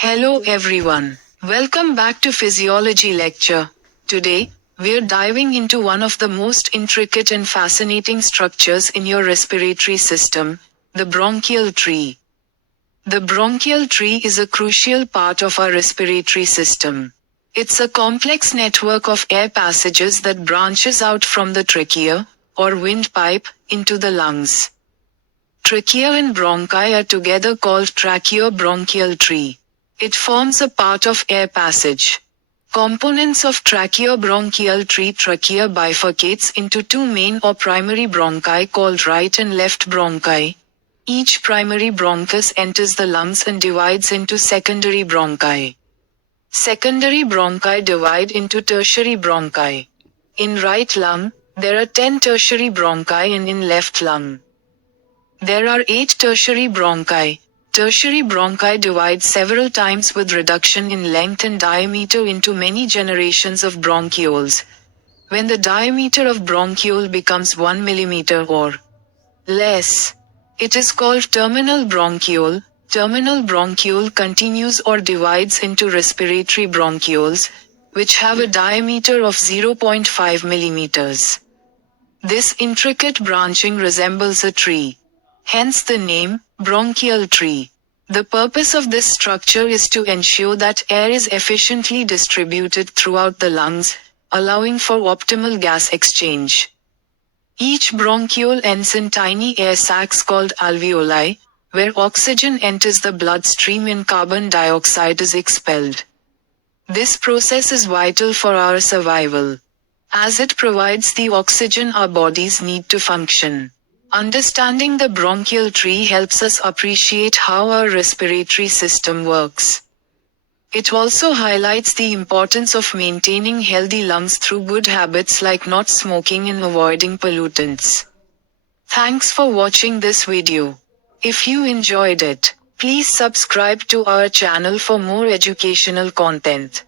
Hello everyone. Welcome back to Physiology lecture. Today, we're diving into one of the most intricate and fascinating structures in your respiratory system, the bronchial tree. The bronchial tree is a crucial part of our respiratory system. It's a complex network of air passages that branches out from the trachea, or windpipe, into the lungs. Trachea and bronchi are together called tracheo-bronchial tree. It forms a part of air passage. Components of tracheo-bronchial tree. Trachea bifurcates into two main or primary bronchi called right and left bronchi. Each primary bronchus enters the lungs and divides into secondary bronchi. Secondary bronchi divide into tertiary bronchi. In right lung, there are 10 tertiary bronchi, and in left lung, there are 8 tertiary bronchi. Tertiary bronchi divide several times with reduction in length and diameter into many generations of bronchioles. When the diameter of bronchiole becomes 1 millimeter or less, it is called terminal bronchiole. Terminal bronchiole continues or divides into respiratory bronchioles, which have a diameter of 0.5 millimeters. This intricate branching resembles a tree. Hence the name, bronchial tree. The purpose of this structure is to ensure that air is efficiently distributed throughout the lungs, allowing for optimal gas exchange. Each bronchiole ends in tiny air sacs called alveoli, where oxygen enters the bloodstream and carbon dioxide is expelled. This process is vital for our survival, as it provides the oxygen our bodies need to function. Understanding the bronchial tree helps us appreciate how our respiratory system works. It also highlights the importance of maintaining healthy lungs through good habits like not smoking and avoiding pollutants. Thanks for watching this video. If you enjoyed it, please subscribe to our channel for more educational content.